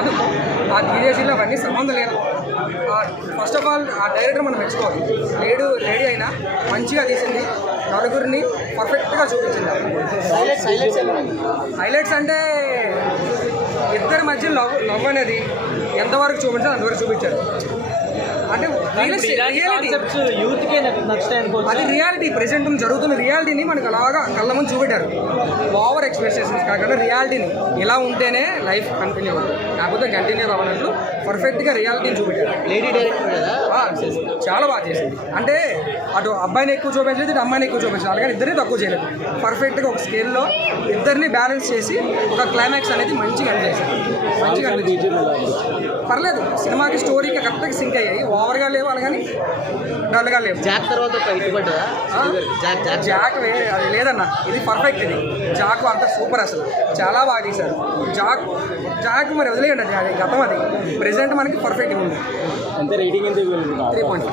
కాదు, ఆ టీనేజీలో అవన్నీ సంబంధం లేదు. ఫస్ట్ ఆఫ్ ఆల్ ఆ డైరెక్టర్ మనం మెచ్చుకోవాలి. లేడీ అయినా మంచిగా తీసింది, నలుగురిని పర్ఫెక్ట్గా చూపించింది. హైలైట్స్ అంటే ఇద్దరి మధ్య లవ్ అనేది ఎంతవరకు చూపించాలి అంతవరకు చూపించారు. అంటే అది రియాలిటీ, ప్రెసెంట్ జరుగుతున్న రియాలిటీని మనకు అలాగా కళ్ళ ముందు చూపెట్టారు. ఓవర్ ఎక్స్పెక్టేషన్స్ కాకుండా రియాలిటీని ఇలా ఉంటేనే లైఫ్ కంటిన్యూ అవ్వదు, కాకపోతే కంటిన్యూ అవ్వనట్లు పర్ఫెక్ట్గా రియాలిటీని చూపెట్టారు. లేడీ డైరెక్టర్ కదా, చాలా బాగా చేసింది. అంటే అటు అబ్బాయిని ఎక్కువ చూపించలేదు, ఇటు అమ్మాయిని ఎక్కువ చూపించలేదు, అలాగే ఇద్దరిని తక్కువ చేయలేదు. పర్ఫెక్ట్గా ఒక స్కేల్లో ఇద్దరిని బ్యాలెన్స్ చేసి ఒక క్లైమాక్స్ అనేది మంచిగా అనిపించింది. మంచిగా అనిపించింది, పర్లేదు. సినిమాకి స్టోరీకి కరెక్ట్గా సింక్ అయ్యాయి. ఓవర్గా లేవు అలాగని డల్గా లేవు. జాక్ తర్వాత జాక్ అది లేదన్న, ఇది పర్ఫెక్ట్. ఇది జాక్ అంతా సూపర్, అసలు చాలా బాగా తీశారు. జాక్ మరి వదిలేయండి, అది గతం. అది ప్రెసెంట్ మనకి పర్ఫెక్ట్గా ఉంది. అంతే రేటింగ్ ఎంత? 3.5.